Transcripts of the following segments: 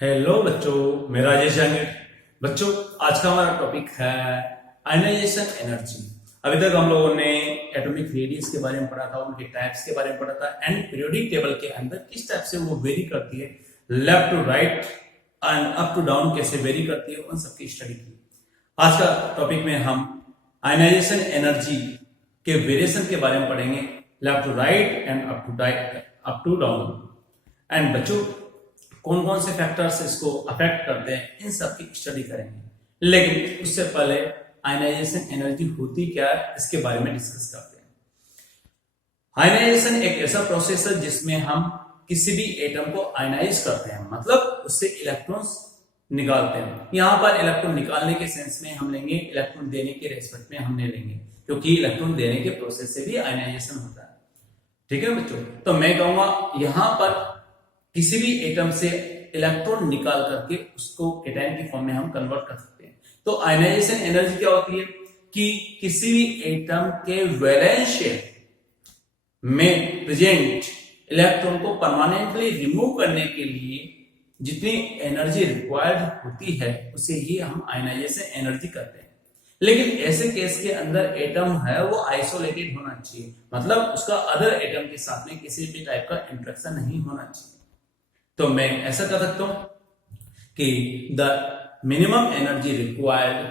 Hello बच्चों, मैं राजेश जंगे। बच्चों, आज का हमारा टॉपिक है आयनाइजेशन एनर्जी। अभी तक हम लोगों ने एटॉमिक रेडियस के बारे में पढ़ा था, उनके टाइप्स के बारे में पढ़ा था एंड पीरियोडिक टेबल के अंदर किस टाइप से वो वेरी करती है, left to right and up to down कैसे वेरी करती है, उन सबकी स्टडी की। आज का टॉपिक में हम आयनाइजेशन एनर्जी के वेरिएशन के बारे में पढ़ेंगे, left to right and up to down. And बच्चों, कौन कौन से फैक्टर्स इसको अफेक्ट करते हैं, इन सब की स्टडी करेंगे। लेकिन उससे पहले आयनाइजेशन एनर्जी होती क्या है, इसके बारे में डिस्कस करते हैं। आयनाइजेशन एक ऐसा प्रोसेस है जिसमें हम किसी भी एटम को आयनाइज करते हैं, मतलब उससे इलेक्ट्रॉन्स निकालते हैं। यहां पर इलेक्ट्रॉन निकालने के सेंस में हम लेंगे, इलेक्ट्रॉन देने के रेस्पेक्ट में हमने लेंगे, क्योंकि इलेक्ट्रॉन देने के प्रोसेस से भी आयनाइजेशन होता है। ठीक है बच्चों, तो मैं कहूंगा यहां पर किसी भी एटम से इलेक्ट्रॉन निकाल करके उसको केटायन की फॉर्म में हम कन्वर्ट कर सकते हैं। तो आयनाइजेशन एनर्जी क्या होती है कि किसी भी एटम के वैलेंस शेल में प्रेजेंट इलेक्ट्रॉन को परमानेंटली रिमूव करने के लिए जितनी एनर्जी रिक्वायर्ड होती है उसे ही हम आयनाइजेशन एनर्जी कहते हैं। लेकिन ऐसे केस के अंदर एटम है वो आइसोलेटेड होना चाहिए, मतलब उसका अदर एटम के साथ में किसी भी टाइप का इंटरेक्शन नहीं होना चाहिए। तो मैं ऐसा कह सकता हूं कि the minimum energy required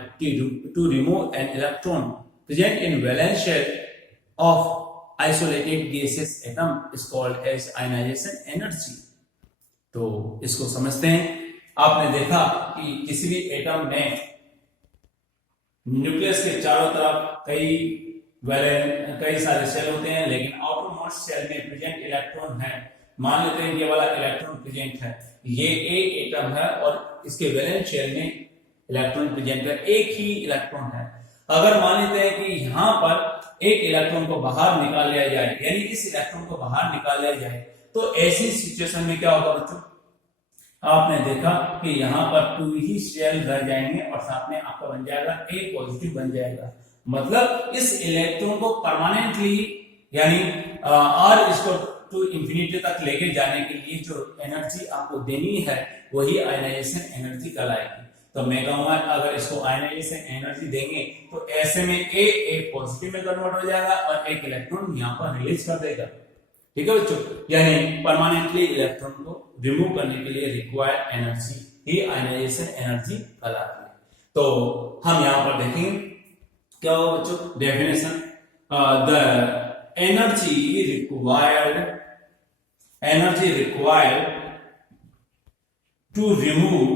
to remove an electron present in valence shell of isolated gases atom is called as ionisation energy. तो इसको समझते हैं। आपने देखा कि किसी भी एटम में न्यूक्लियस के चारों तरफ कई सारे सेल होते हैं, लेकिन आउटर मोस्ट सेल में प्रेजेंट इलेक्ट्रॉन है। मान लेते हैं ये वाला इलेक्ट्रॉन प्रेजेंट है, ये एक एटम है और इसके वैलेंस शेल में इलेक्ट्रॉन प्रेजेंट है, एक ही इलेक्ट्रॉन है। अगर मान लेते हैं कि यहां पर एक इलेक्ट्रॉन को बाहर निकाल लिया जाए, यानी इस इलेक्ट्रॉन को बाहर निकाल लिया जाए, तो ऐसी सिचुएशन में क्या होगा बच्चों? आपने देखा कि यहाँ पर 2 ही शेल रह जाएंगे और साथ में आपका बन जाएगा A पॉजिटिव बन जाएगा। मतलब इस इलेक्ट्रॉन को परमानेंटली यानी R इसको टू इंफिनिटी तक लेके जाने के लिए जो एनर्जी आपको देनी है वही आयनाइजेशन एनर्जी कहलाएगी। तो मैं कहूंगा अगर इसको आयनाइजेशन एनर्जी देंगे तो ऐसे में A पॉजिटिव में कन्वर्ट हो जाएगा और एक इलेक्ट्रॉन यहाँ पर रिलीज कर देगा। ठीक है बच्चों, यानी परमानेंटली इलेक्ट्रॉन को रिमूव करने के लिए रिक्वायर्ड एनर्जी ही आयनाइजेशन एनर्जी कहलाती है। तो हम यहाँ पर देखेंगे क्या होगा बच्चों, definition. The energy required to remove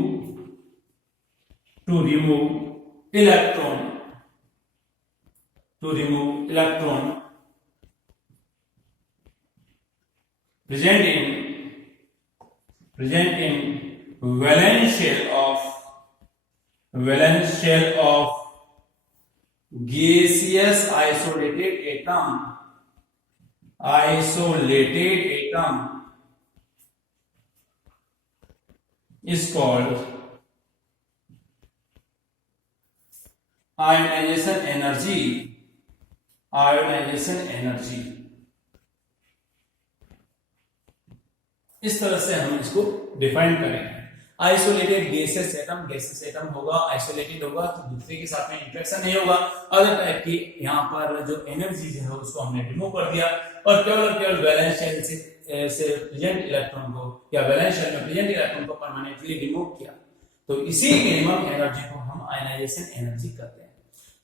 electron present in valence shell of gaseous isolated atom is called ionization energy। इस तरह से हम इसको डिफाइन करेंगे। आइसोलेटेड गैसेस एटम होगा, आइसोलेटेड होगा तो दूसरे के साथ में इंटरेक्शन नहीं होगा। अदर टाइप की यहाँ पर जो एनर्जी है उसको हमने रिमूव कर दिया और केवल वैलेंस शेल से प्रेजेंट इलेक्ट्रॉन को या वैलेंस शेल में प्रेजेंट इलेक्ट्रॉन को परमानेंटली रिमूव किया। तो इसी मिनिमम एनर्जी को हम आयनाइजेशन एनर्जी कहते हैं।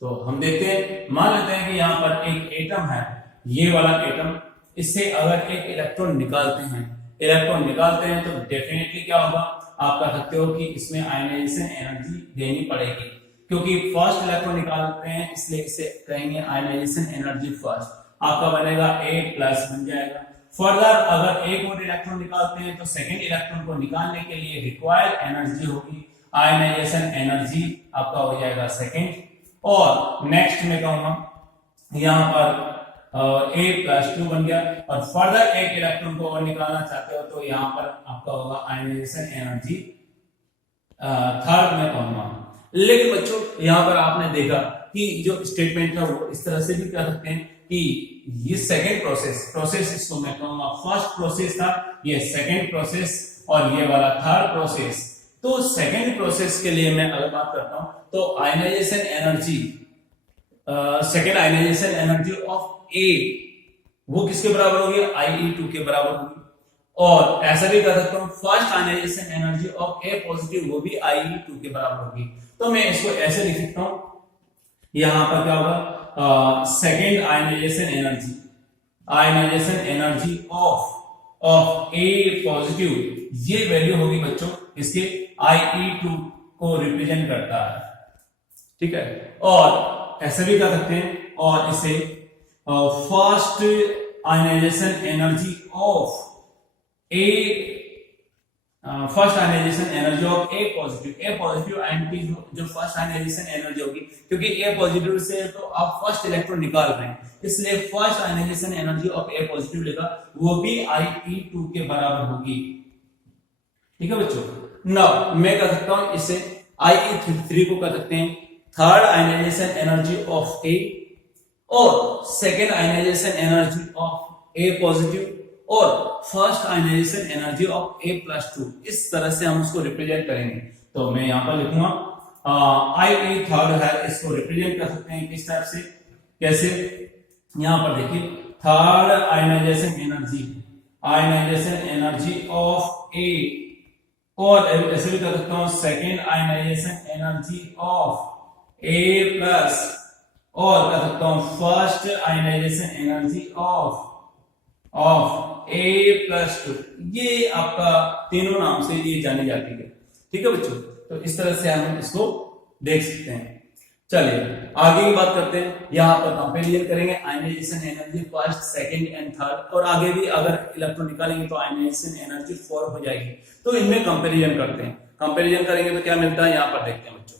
तो हम देखते हैं, मान लेते हैं कि यहाँ पर एक एटम है, ये वाला एटम, इससे अगर एक इलेक्ट्रॉन निकालते हैं तो डेफिनेटली क्या होगा, आप कह सकते हो कि इसमें आयनाइजेशन एनर्जी देनी पड़ेगी, क्योंकि फर्स्ट इलेक्ट्रॉन निकालते हैं इसलिए इसे कहेंगे आयनाइजेशन एनर्जी फर्स्ट। आपका बनेगा A प्लस बन जाएगा। फर्दर अगर एक और इलेक्ट्रॉन निकालते हैं तो सेकेंड इलेक्ट्रॉन को निकालने के लिए रिक्वायर्ड एनर्जी होगी आयनाइजेशन एनर्जी, आपका हो जाएगा सेकेंड। और नेक्स्ट में कहूंगा यहाँ पर A प्लस 2 बन गया और फर्दर एक इलेक्ट्रॉन को और निकालना चाहते हो तो यहाँ पर आपका होगा आयनाइजेशन एनर्जी थर्ड में कहूंगा। लेकिन बच्चों यहाँ पर आपने देखा कि जो स्टेटमेंट है वो इस तरह से भी कह सकते हैं कि ये सेकेंड प्रोसेस इसको मैं कहूंगा फर्स्ट प्रोसेस था, ये सेकेंड प्रोसेस और ये वाला थर्ड प्रोसेस। तो सेकेंड प्रोसेस के लिए मैं अगर बात करता हूं तो ionization energy, second ionization energy of A वो किसके बराबर होगी, IE2 के बराबर होगी। और ऐसा भी कर सकता हूं first ionization energy of A positive वो भी IE2 के बराबर होगी। तो मैं इसको ऐसे लिख सकता हूं, यहां पर क्या होगा, second ionization energy of A positive, ये वैल्यू होगी बच्चों इसके IE2 को रिप्रेजेंट करता है, ठीक है। और ऐसे भी कर सकते हैं और इसे first ionization energy of A, first ionization energy of A positive ion की जो फर्स्ट आयनाइजेशन एनर्जी होगी, क्योंकि ए पॉजिटिव से तो आप फर्स्ट इलेक्ट्रॉन निकाल रहे हैं, इसलिए first ionization energy of A positive लेगा वो भी IE2 के बराबर होगी, ठीक है बच्चों। नाउ मैं कर सकता हूं इसे IE3 को कर सकते हैं third ionization energy of A और second ionization energy of A positive और first ionization energy of A+2, इस तरह से हम उसको रिप्रेजेंट करेंगे। तो मैं यहां पर लिखूंगा IE थर्ड है, इसको रिप्रेजेंट कर सकते हैं किस टाइप से, कैसे, यहां पर देखिए third ionization energy of A और ऐसे भी कर सकता हूं second ionization energy of A+ और कर सकता हूं first ionization energy of A+2, ये आपका तीनों नाम से ये जानी जाती है, ठीक है बच्चों। तो इस तरह से हम इसको देख सकते हैं। चलिए आगे की बात करते हैं, यहाँ पर कंपेरिजन करेंगे ionisation energy first, second and third, और आगे भी अगर इलेक्ट्रॉन निकालेंगे तो आयनाइजेशन एनर्जी 4 हो जाएगी। तो इनमें कंपेरिजन करते हैं, कंपेरिजन करेंगे तो क्या मिलता है, यहाँ पर देखते हैं बच्चों।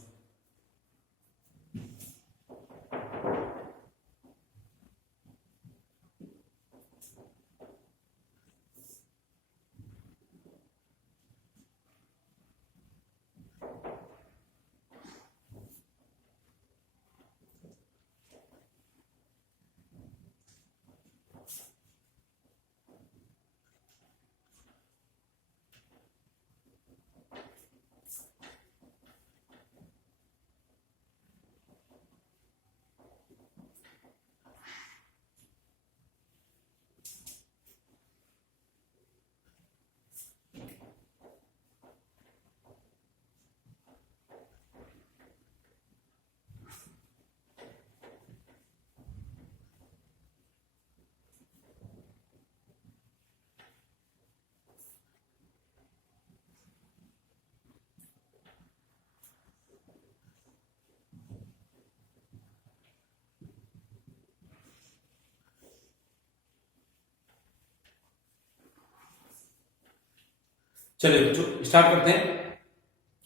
चलिए बच्चों स्टार्ट करते हैं।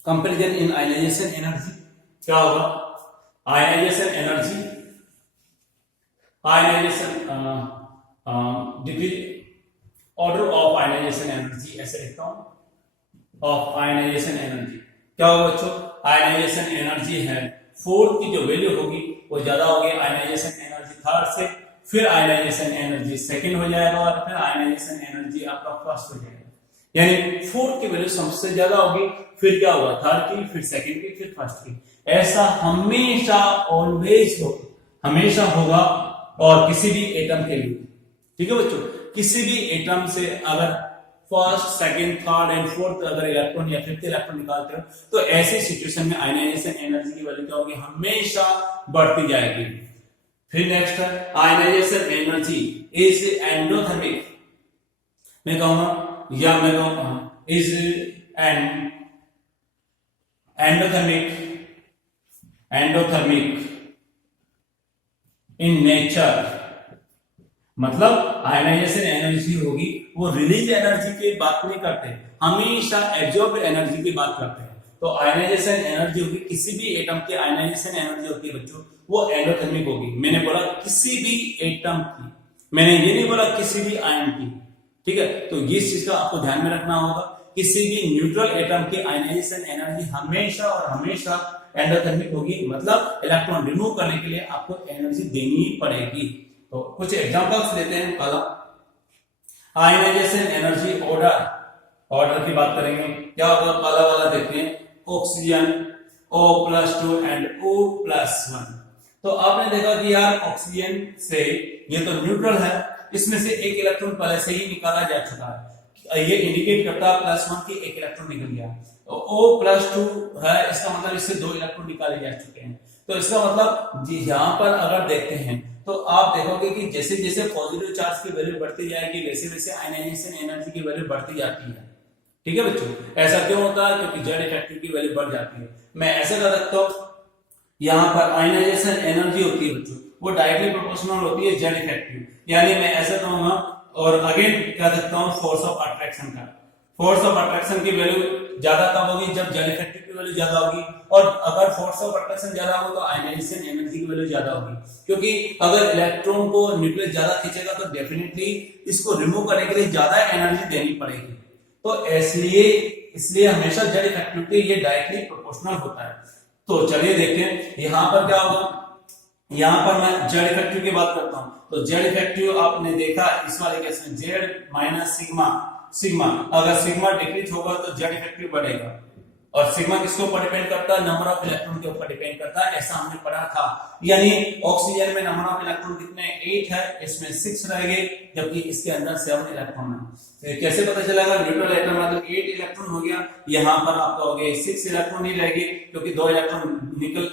कंपैरिजन इन आयनाइजेशन एनर्जी क्या होगा, ionisation degree order of ionisation energy, ऐसे लिखता हूं ऑफ आयनाइजेशन एनर्जी क्या होगा बच्चों, आयनाइजेशन एनर्जी है फोर्थ की जो वैल्यू होगी वो ज्यादा होगी आयनाइजेशन एनर्जी थर्ड से, फिर आयनाइजेशन एनर्जी सेकंड हो जाएगा और फिर आयनाइजेशन एनर्जी आपका फर्स्ट हो जाएगा। यानी फोर्थ की वैल्यू सबसे ज्यादा होगी, फिर क्या होगा थर्ड की, फिर सेकंड की, फिर फर्स्ट की। ऐसा हमेशा ऑलवेज हो, हमेशा होगा और किसी भी एटम के लिए, ठीक है बच्चों। किसी भी एटम से अगर first, second, third and fourth अगर इलेक्ट्रॉन या फिफ्थ इलेक्ट्रॉन निकालते हो तो ऐसी सिचुएशन में आयनाइजेशन एनर्जी की वैल्यू क्या होगी, हमेशा बढ़ती जाएगी। फिर next ionisation energy is endothermic, मैं कहूंगा या मैं कहूंगा is an endothermic in nature, मतलब आयनाइजेशन एनर्जी होगी वो रिलीज एनर्जी की बात नहीं करते, हमेशा एब्जॉर्ब एनर्जी की बात करते हैं। तो आयनाइजेशन एनर्जी होगी किसी भी एटम की आयनाइजेशन एनर्जी होती है बच्चों वो एंडोथर्मिक होगी। मैंने बोला किसी भी एटम की, मैंने ये नहीं बोला किसी भी आयन की, ठीक है। तो ये चीज का आपको ध्यान में रखना होगा, किसी भी न्यूट्रल एटम की आयनाइजेशन एनर्जी हमेशा और हमेशा एंडोथर्मिक होगी, मतलब इलेक्ट्रॉन रिमूव करने के लिए आपको एनर्जी देनी पड़ेगी। तो कुछ एग्जांपल्स लेते हैं। पहला आयनाइजेशन एनर्जी ऑर्डर ऑर्डर की बात करेंगे, क्या होगा काला वाला देखते हैं, ऑक्सीजन O+2 एंड O+1। तो आपने देखा कि यार ऑक्सीजन से ये तो न्यूट्रल है, इसमें से एक इलेक्ट्रॉन पहले से ही निकाला जा चुका है, ये इंडिकेट करता है +1 की एक इलेक्ट्रॉन निकल गया। तो O+2 है, इसका मतलब इससे 2 इलेक्ट्रॉन निकाले जा चुके हैं। तो इसका मतलब यहाँ पर अगर देखते हैं तो आप देखोगे कि जैसे जैसे पॉजिटिव चार्ज की वैल्यू बढ़ती जाएगी वैसे वैसे आयनाइजेशन एनर्जी की वैल्यू बढ़ती जाती है। ठीक है बच्चों, ऐसा क्यों होता है? क्योंकि जेड इफेक्टिव की वैल्यू बढ़ जाती है। मैं ऐसे कर सकता हूं, यहाँ पर आयनाइजेशन एनर्जी होती है बच्चों, वो डायरेक्टली प्रोपोर्शनल होती है जेड इफेक्टिव, यानी मैं ऐसा कहूंगा। और अगेन कह सकता हूँ फोर्स ऑफ अट्रैक्शन का, फोर्स ऑफ अट्रैक्शन की वैल्यू ज्यादा कब होगी? जब जेड इफेक्टिव की वैल्यू ज्यादा होगी। और अगर फोर्स ऑफ अट्रैक्शन ज्यादा हो तो आयनाइजेशन एनर्जी की वैल्यू ज्यादा होगी, क्योंकि अगर इलेक्ट्रॉन को न्यूक्लियस ज्यादा खींचेगा तो डेफिनेटली इसको रिमूव करने के लिए ज्यादा एनर्जी देनी पड़ेगी। तो इसलिए हमेशा जेड इफेक्टिव ये डायरेक्टली प्रोपोर्शनल होता है। तो चलिए देखते हैं यहाँ पर क्या होगा। यहाँ पर मैं जेड इफेक्टिव की बात करता हूँ, तो जेड इफेक्टिव आपने देखा इस वाले केस में जेड माइनस सिग्मा, सिग्मा अगर सिग्मा डिक्रीज होगा तो जेड इफेक्टिव बढ़ेगा। और सिग्मा किसके ऊपर डिपेंड करता है? नंबर ऑफ इलेक्ट्रॉन के ऊपर डिपेंड करता है, ऐसा हमने पढ़ा था। यानी ऑक्सीजन में नंबर ऑफ इलेक्ट्रॉन कितने? 8 है, इसमें 6 रहेंगे, जबकि इसके अंदर 7 इलेक्ट्रॉन है। तो कैसे पता चलेगा? न्यूट्रल एटम मतलब 8 इलेक्ट्रॉन हो गया, यहाँ पर आपका हो गया 6 इलेक्ट्रॉन ही रहेंगे, क्योंकि 2 इलेक्ट्रॉन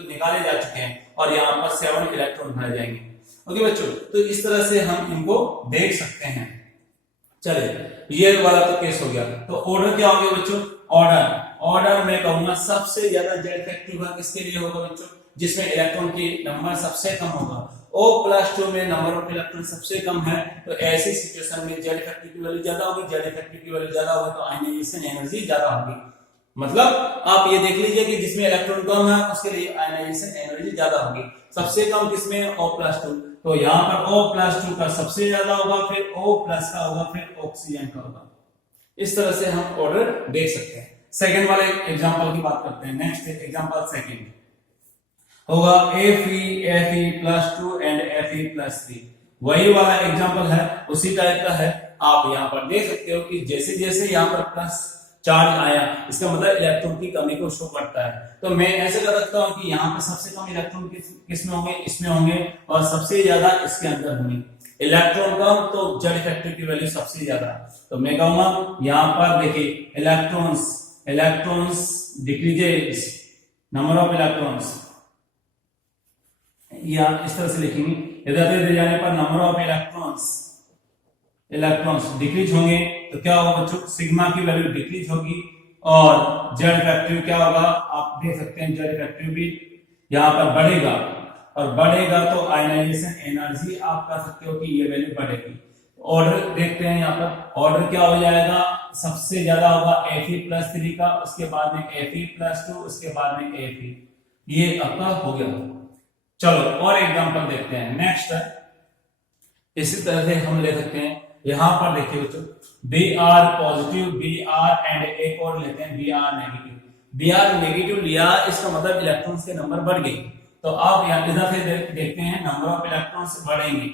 निकाले जा चुके हैं और यहाँ पर 7 इलेक्ट्रॉन भर जाएंगे। ओके बच्चों, तो इस तरह से हम इनको देख सकते हैं। चलिए ये वाला तो केस हो गया। तो ऑर्डर क्या हो गया बच्चों? ऑर्डर मैं कहूंगा सबसे ज्यादा जेड इफेक्टिव किसके लिए होगा बच्चों? जिसमें इलेक्ट्रॉन की नंबर सबसे कम होगा। O+2 में नंबर ऑफ इलेक्ट्रॉन सबसे कम है, तो ऐसी सिचुएशन में जेड इफेक्टिव की वैल्यू ज्यादा होगी, जेड इफेक्टिव की वैल्यू ज्यादा होगी तो आयनाइजेशन एनर्जी ज्यादा होगी। मतलब आप ये देख लीजिए कि जिसमें इलेक्ट्रॉन कम है उसके लिए आयनाइजेशन एनर्जी ज्यादा होगी। सबसे कम किसमें? O+2, तो यहाँ पर O+2 का सबसे ज्यादा होगा, फिर O+ का होगा, फिर ऑक्सीजन का होगा। इस तरह से हम ऑर्डर देख सकते हैं। सेकंड वाले एग्जांपल की बात करते हैं। नेक्स्ट एग्जांपल सेकंड होगा Fe+2 एंड Fe+3। वही वाला एग्जांपल है, उसी टाइप का है। आप यहाँ पर देख सकते हो कि जैसे जैसे यहाँ पर प्लस चार्ज आया, इसका मतलब इलेक्ट्रॉन की कमी को शो करता है। तो मैं ऐसे कर सकता हूँ कि यहाँ पर सबसे कम इलेक्ट्रॉन किसमें होंगे? इसमें होंगे, और सबसे ज्यादा इसके अंदर होंगे। इलेक्ट्रॉन कम तो जेड इफेक्टिव की वैल्यू सबसे ज्यादा। तो मैं कहूंगा यहाँ पर देखिए electrons decreases, number of electrons, या इस तरह से लिखेंगे, इधर जाने पर नंबर ऑफ इलेक्ट्रॉन्स डिक्रीज होंगे, तो क्या होगा बच्चों? सिग्मा की वैल्यू डिक्रीज होगी, और जेड इफेक्टिव क्या होगा? आप देख सकते हैं जेड इफेक्टिव भी यहाँ पर बढ़ेगा, और बढ़ेगा तो आयनाइजेशन एनर्जी आप कह सकते हो कि ये वैल्यू बढ़ेगी। ऑर्डर देखते हैं, यहाँ पर ऑर्डर क्या हो जाएगा? सबसे ज्यादा होगा Fe+3 का, उसके बाद में Fe+2, उसके बाद में Fe, ये आपका हो गया। चलो और एग्जांपल देखते हैं। नेक्स्ट इसी तरह से हम ले सकते हैं, यहां पर देखिए बच्चों Br पॉजिटिव, Br एंड एक और लेते हैं Br नेगेटिव। Br नेगेटिव लिया, इसका मतलब इलेक्ट्रॉन्स के नंबर बढ़ गए। तो आप यहाँ इधर से देखते हैं नंबर ऑफ इलेक्ट्रॉन्स बढ़ेंगे,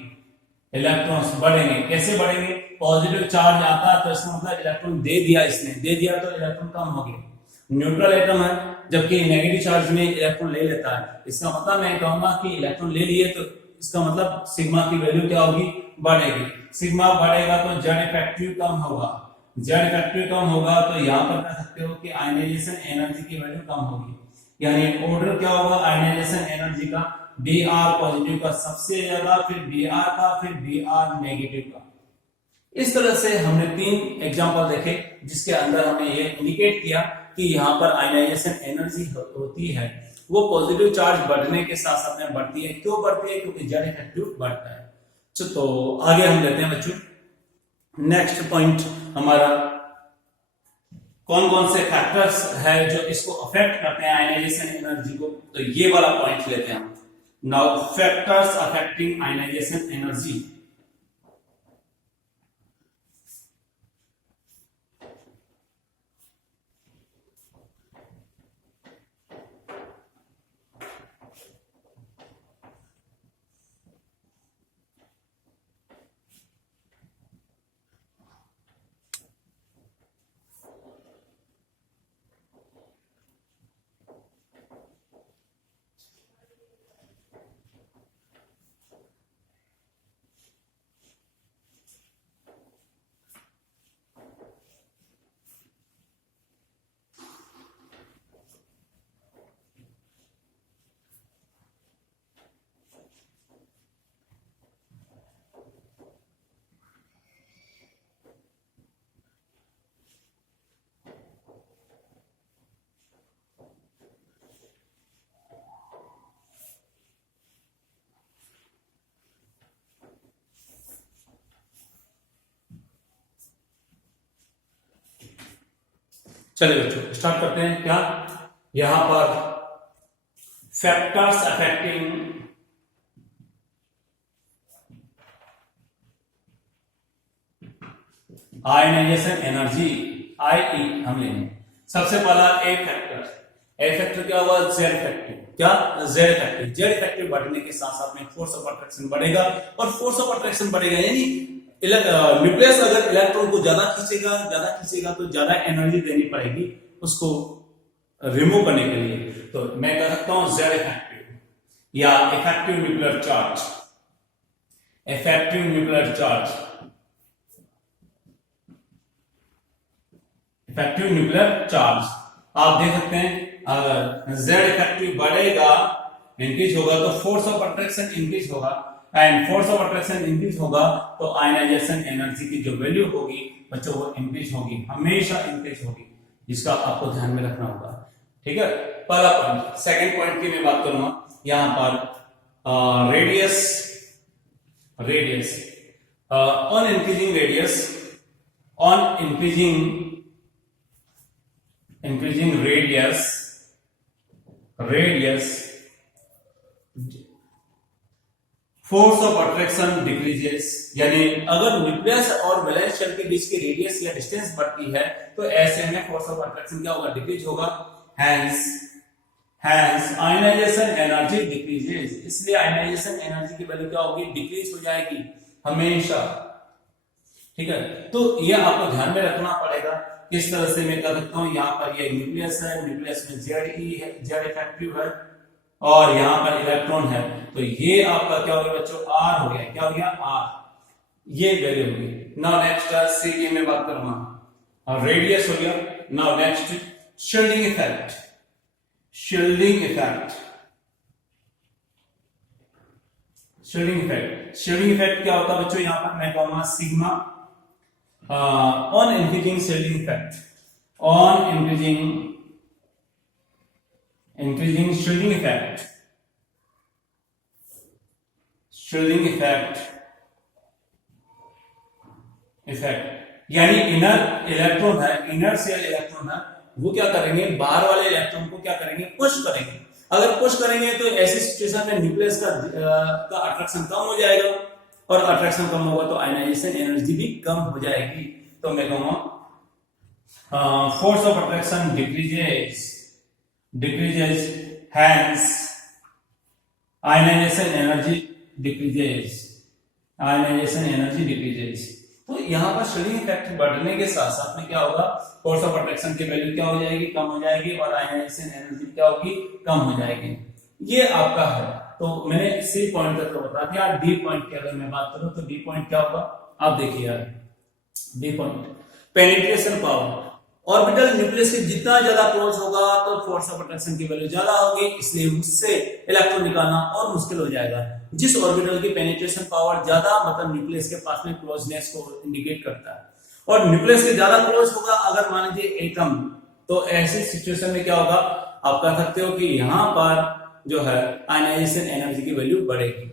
इलेक्ट्रॉन्स बढ़ेंगे। कैसे बढ़ेंगे? पॉजिटिव चार्ज आता है तो इसका मतलब इलेक्ट्रॉन दे दिया, इसने दे दिया तो इलेक्ट्रॉन कम हो गए। न्यूट्रल एटम है, जबकि नेगेटिव चार्ज में इलेक्ट्रॉन ले लेता है, इसका मतलब मैं कहूंगा कि इलेक्ट्रॉन ले लिए तो इसका मतलब सिग्मा की वैल्यू क्या होगी? बढ़ेगी। सिग्मा बढ़ेगा तो जेड इफेक्टिव कम होगा, जेड इफेक्टिव कम होगा तो यहाँ पर कह सकते हो कि आयनाइजेशन एनर्जी की वैल्यू कम होगी। यानी ऑर्डर क्या होगा आयनाइजेशन एनर्जी का? Br पॉजिटिव का सबसे ज्यादा, फिर Br का, फिर Br नेगेटिव का। इस तरह से हमने 3 एग्जांपल देखे जिसके अंदर हमने ये इंडिकेट किया कि यहाँ पर आयनाइजेशन एनर्जी होती है, वो पॉजिटिव चार्ज बढ़ने के साथ साथ में बढ़ती है। क्यों बढ़ती है? क्योंकि जेड इफेक्टिव बढ़ता है। तो आगे हम लेते हैं बच्चों नेक्स्ट पॉइंट हमारा, कौन कौन से फैक्टर्स है जो इसको अफेक्ट करते हैं आयनाइजेशन एनर्जी को। तो ये वाला पॉइंट लेते हैं हम। Now factors affecting ionisation energy. चलिए बच्चों स्टार्ट करते हैं। क्या यहां पर फैक्टर्स अफेक्टिंग आयनाइजेशन एनर्जी, आई हम लेंगे। सबसे पहला ए फैक्टर क्या हुआ, जेड फैक्टर। क्या जेड फैक्टर, जेड फैक्टर बढ़ने के साथ साथ में फोर्स ऑफ अट्रैक्शन बढ़ेगा, और फोर्स ऑफ अट्रैक्शन बढ़ेगा यानी न्यूक्लियस अगर इलेक्ट्रॉन को ज्यादा खींचेगा तो ज्यादा एनर्जी देनी पड़ेगी उसको रिमूव करने के लिए। तो मैं कह सकता हूं जेड इफेक्टिव या effective nuclear charge, effective nuclear charge, effective nuclear charge. आप देख सकते हैं अगर जेड इफेक्टिव बढ़ेगा, इंक्रीज होगा, तो फोर्स ऑफ अट्रैक्शन इंक्रीज होगा, and force of attraction increase होगा तो आयनाइजेशन एनर्जी की जो वैल्यू होगी बच्चों वो इंक्रीज होगी, हमेशा इंक्रीज होगी, जिसका आपको ध्यान में रखना होगा। ठीक है, पहला पॉइंट। सेकंड पॉइंट की मैं बात करूंगा यहां पर radius on increasing radius, on increasing radius force of attraction decreases, यानी अगर न्यूक्लियस और वैलेंस शेल के बीच की रेडियस या डिस्टेंस बढ़ती है तो ऐसे में फोर्स ऑफ अट्रैक्शन क्या होगा, डिक्रीज होगा। हैंस आयनाइजेशन एनर्जी डिक्रीजेस, इसलिए आयनाइजेशन एनर्जी की वैल्यू क्या होगी, डिक्रीज हो जाएगी हमेशा। ठीक है, तो ये आपको ध्यान में रखना पड़ेगा। किस तरह से मैं कह सकता हूं, यहां पर ये न्यूक्लियस है, न्यूक्लियस में जेड है, जेड इफेक्टिव है, और यहां पर इलेक्ट्रॉन है, तो ये आपका क्या हो गया बच्चों, आर हो गया। क्या हो गया, आर, ये वैल्यू होगी। नाउ नेक्स्ट सी की मैं बात करूंगा, और रेडियस हो गया। Now next shielding effect, shielding effect क्या होता है बच्चों, यहां पर मैं कहूंगा sigma on increasing shielding effect, on increasing shielding effect, यानी इनर इलेक्ट्रॉन है, इनर शेल इलेक्ट्रॉन है, वो क्या करेंगे, बाहर वाले इलेक्ट्रॉन को क्या करेंगे, पुश करेंगे। अगर पुश करेंगे तो ऐसी सिचुएशन में न्यूक्लियस का अट्रैक्शन कम हो जाएगा, और अट्रैक्शन कम होगा तो आयनाइजेशन एनर्जी भी कम हो जाएगी। तो मैं कहूंगा force of attraction decreases, hence ionization energy decreases, तो यहां पर शील्डिंग इफेक्ट बढ़ने के साथ साथ में क्या होगा, फोर्स ऑफ अट्रैक्शन की वैल्यू क्या हो जाएगी, कम हो जाएगी, और आयनाइजेशन एनर्जी क्या होगी, कम हो जाएगी। ये आपका है। तो मैंने सी पॉइंट तक बता दिया। डी पॉइंट की अगर मैं बात करूं तो डी पॉइंट क्या होगा, आप देखिए यार, D point penetration power. Orbital nucleus के जितना ज्यादा क्लोज होगा तो फोर्स ऑफ अट्रैक्शन की वैल्यू ज्यादा होगी, इसलिए उससे इलेक्ट्रॉन निकालना और मुश्किल हो जाएगा। जिस ऑर्बिटल की पेनिट्रेशन पावर ज्यादा, मतलब न्यूक्लियस के पास में क्लोजनेस को इंडिकेट करता है, और न्यूक्लियस के ज्यादा क्लोज होगा अगर मान लीजिए एटम, तो ऐसी सिचुएशन में क्या होगा, आप कह सकते हो कि यहां पर जो है आयनाइजेशन एनर्जी की वैल्यू बढ़ेगी।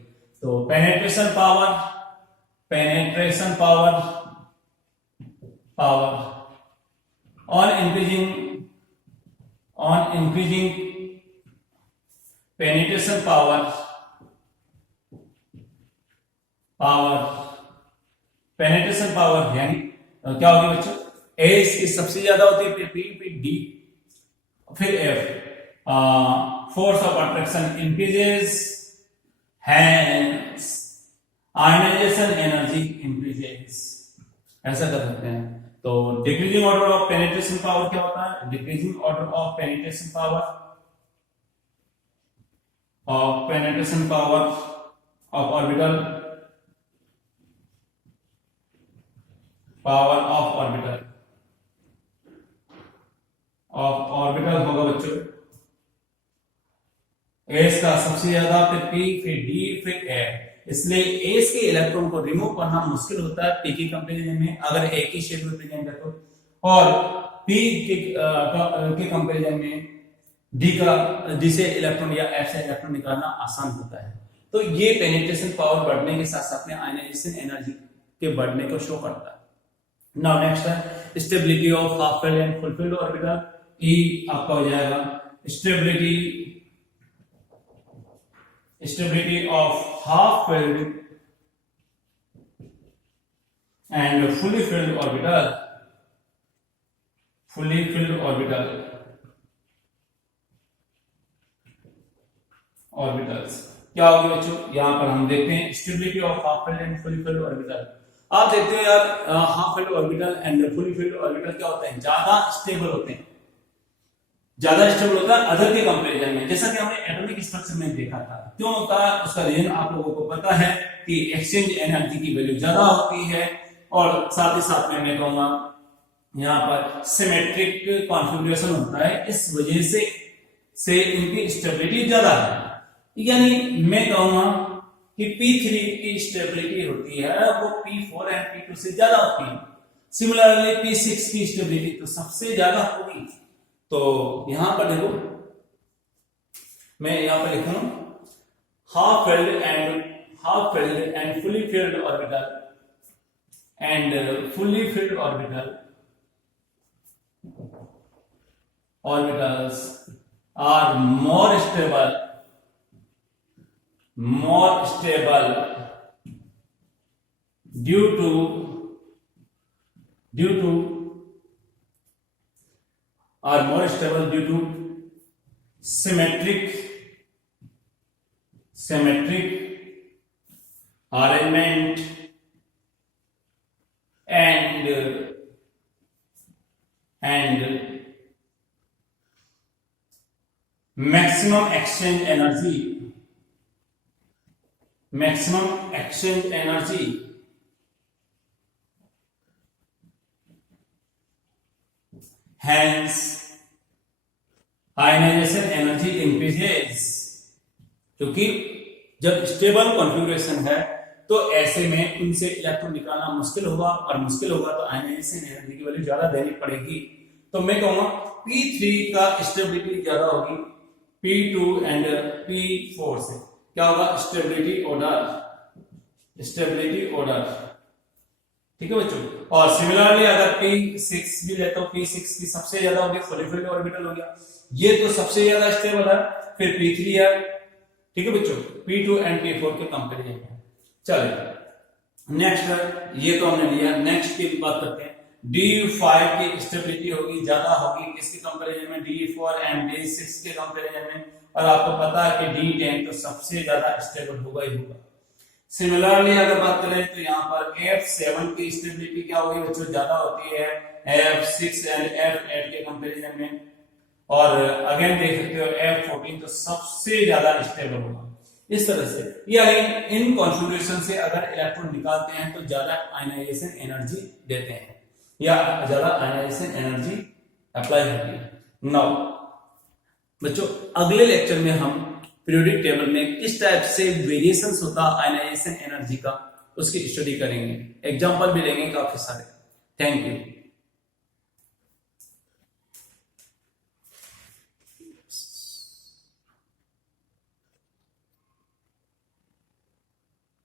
तो penetration power on increasing penetration power यानी क्या होगी बच्चों, ए इसकी सबसे ज्यादा होती है, फिर डी, फिर F. Force of attraction increases, hence ionisation energy increases, ऐसा कर सकते हैं। तो decreasing order of penetration power क्या होता है, decreasing order of penetration power of orbital, होगा बच्चों, एस का सबसे ज्यादा, फिर पी, फिर डी, फिर ए। इसलिए एस के इलेक्ट्रॉन को रिमूव करना मुश्किल होता है पी की कंपैरिजन में, अगर ए की शेप में प्रेजेंट है तो, और पी के कंपैरिजन में डी से इलेक्ट्रॉन या एफ से इलेक्ट्रॉन निकालना आसान होता है। तो ये पेनिट्रेशन पावर बढ़ने के साथ साथ में आयनाइजेशन एनर्जी के बढ़ने को शो करता है। नाउ नेक्स्ट है stability of half filled and full filled orbital, ई आपका हो जाएगा stability of half filled and fully filled orbital, fully filled orbitals क्या होगी बच्चों, यहां पर हम देखते हैं stability of half filled and fully filled orbital. आप देखते हो यार half filled orbital and fully filled orbital क्या होते हैं, ज्यादा स्टेबल होते हैं, ज्यादा स्टेबल होता है अदर के कंपैरिजन में, जैसा कि हमने एटॉमिक स्ट्रक्चर में देखा था। क्यों होता है उसका रीजन आप लोगों को पता है कि एक्सचेंज एनर्जी की वैल्यू ज्यादा होती है, और साथ ही साथ में मैं कहूंगा यहाँ पर सिमेट्रिक कॉन्फ़िगरेशन होता है, इस वजह से इनकी स्टेबिलिटी ज्यादा है। यानी मैं कहूंगा कि P3 की स्टेबिलिटी होती है वो P4 एंड P2 से ज्यादा होती है। सिमिलरली P6 की स्टेबिलिटी तो सबसे ज्यादा होगी। तो यहां पर देखो, मैं यहां पर लिखूं half filled and fully filled orbital and fully filled orbitals are more stable due to symmetric arrangement and maximum exchange energy hence ionization energy increases। क्योंकि जब स्टेबल कॉन्फ़िगरेशन है तो ऐसे में उनसे इलेक्ट्रॉन निकालना मुश्किल होगा, और मुश्किल होगा तो आयनाइजेशन एनर्जी की वैल्यू ज्यादा देनी पड़ेगी। तो मैं कहूंगा P3 का स्टेबिलिटी ज्यादा होगी P2 एंड P4 से। क्या होगा, स्टेबिलिटी ऑर्डर, ठीक है बच्चों। और सिमिलरली अगर P6 भी लेते हो, P6 की सबसे ज्यादा होगी फुली फिल्ड ऑर्बिटल हो गया, ये तो सबसे ज्यादा स्टेबल है। फिर P3 है, ठीक है बच्चों, P2 एंड P4 के कंपैरिजन में। चलिए नेक्स्ट, ये तो हमने लिया। नेक्स्ट की बात करते हैं। D5 की स्टेबिलिटी होगी ज्यादा होगी किसके कंपैरिजन में, D4 एंड D6 के कंपैरिजन में। और आपको पता है कि D10 तो सबसे ज्यादा स्टेबल होगा ही होगा। सिमिलरली अगर बात करें तो यहाँ पर F7 की स्टेबिलिटी क्या होगी बच्चों, ज्यादा होती है F6 एंड F8 के कंपैरिजन में। और अगेन देख सकते हो F14 तो सबसे ज्यादा स्टेबल होगा। इस तरह से यानी इन कॉन्फ़िगरेशन से अगर इलेक्ट्रॉन निकालते हैं तो ज्यादा आयनाइजेशन एनर्जी देते हैं या ज्यादा आयनाइजेशन एनर्जी अप्लाई होती है। नाउ बच्चों अगले लेक्चर में हम पीरियोडिक टेबल में किस टाइप से वेरिएशंस होता है आयनाइजेशन एनर्जी का, उसकी स्टडी करेंगे। एग्जांपल भी लेंगे काफी सारे। Thank you.